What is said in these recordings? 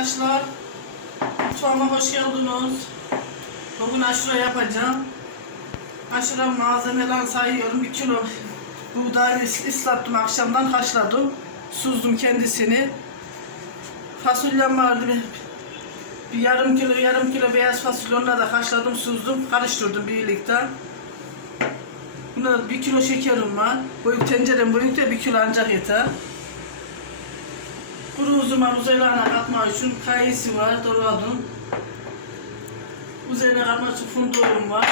arkadaşlar. Mutfağıma hoş geldiniz. Bugün aşure yapacağım. Aşure malzemeler sayıyorum. Bir kilo buğday ıslattım akşamdan haşladım. Suzdum kendisini. Fasulyem vardı. Bir, yarım kilo yarım kilo beyaz fasulye da haşladım suzdum. Karıştırdım birlikte. Bunda da bir kilo şekerim var. Boyut tencerem boyunca bir kilo ancak yeter. Kuru uzuma uzaylarına katmak için kayısı var, doğradım. Üzerine katmak için funduğum var.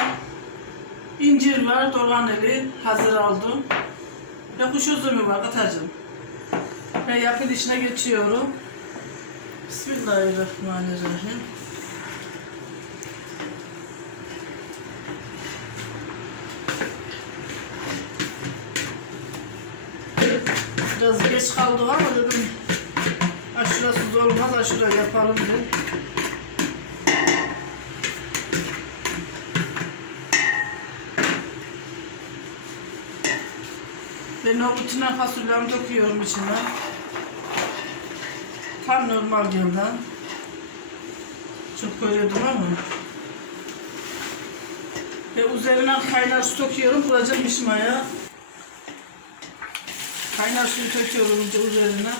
İncir var, doğraneli, hazır aldım. Ve kuş üzümü var, katacağım. Ve yapın işine geçiyorum. Bismillahirrahmanirrahim. Biraz geç kaldı ama dedim aşurasız olmaz aşure yapalım dedim. Ben nohutuna fasulyemi döküyorum içine. Tam normal geldi. Çok koyuyordum ama. Ve üzerine kaynar su döküyorum. Kuracağım pişmeye. Kaynar suyu döküyorum üzerine.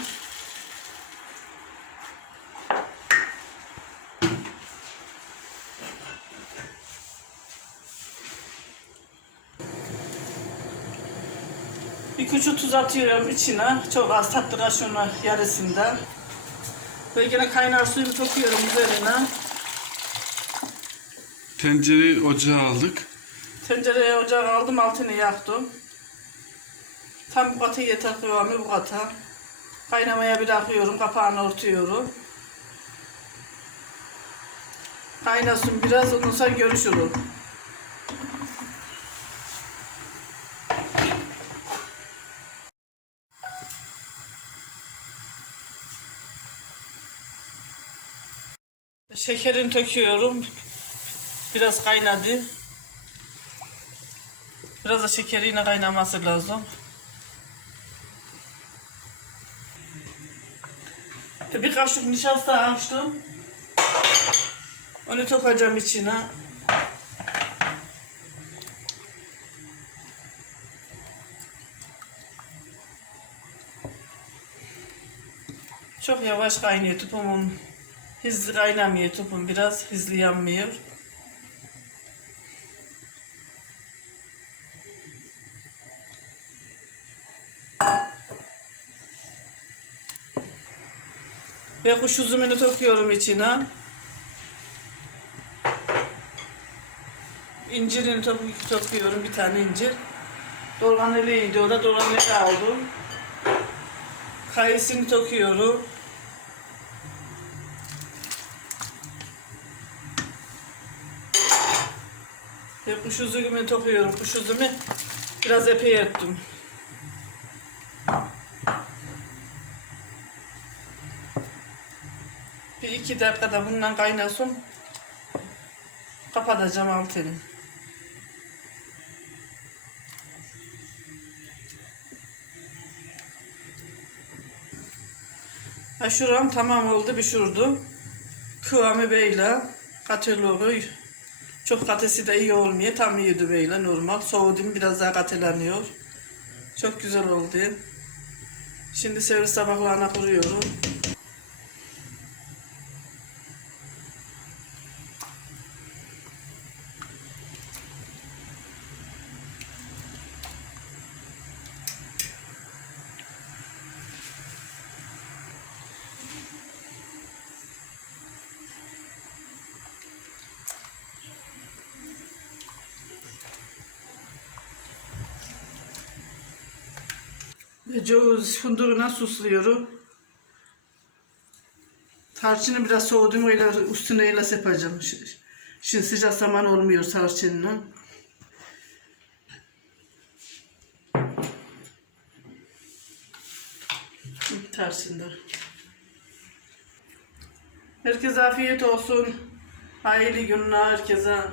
Bir küçük tuz atıyorum içine. Çok az tatlı kaşığına yarısında. Ve yine kaynar suyumu döküyorum üzerine. Tencereyi ocağa aldık. Tencereye ocağa aldım, altını yaktım. Tam bu katı yeter kıvamı bu kata. Kaynamaya bırakıyorum, kapağını örtüyorum. Kaynasın biraz, ondan sonra görüşürüz. Şekerini döküyorum. Biraz kaynadı. Biraz da şekeriyle kaynaması lazım. E, Bir kaşık nişasta açtım. Onu tokacağım içine. Çok yavaş kaynıyor tüpümün. Hızlı kaynamıyor tüpüm biraz hızlı yanmıyor. Ve kuş üzümünü döküyorum içine. İncirini tök- döküyorum bir tane incir. Dolganeliydi o da dolganeli aldım. Kayısını döküyorum. Ve kuş üzümünü döküyorum. Kuş üzümü biraz epey ettim. Bir iki dakikada bundan kaynasın. Kapatacağım altını. Aşuram tamam oldu, pişirdim. Kıvamı böyle. Katılığı çok katısı da iyi olmuyor. Tam iyiydi böyle normal. Soğudum biraz daha katılanıyor. Çok güzel oldu. Şimdi servis tabaklarına kuruyorum. Fındığına susluyorum. Tarçını biraz soğudum öyle üstüne öyle sepacağım. Ş- Şimdi sıcak zaman olmuyor tarçınla. Tersinde. Herkese afiyet olsun. Hayırlı günler herkese.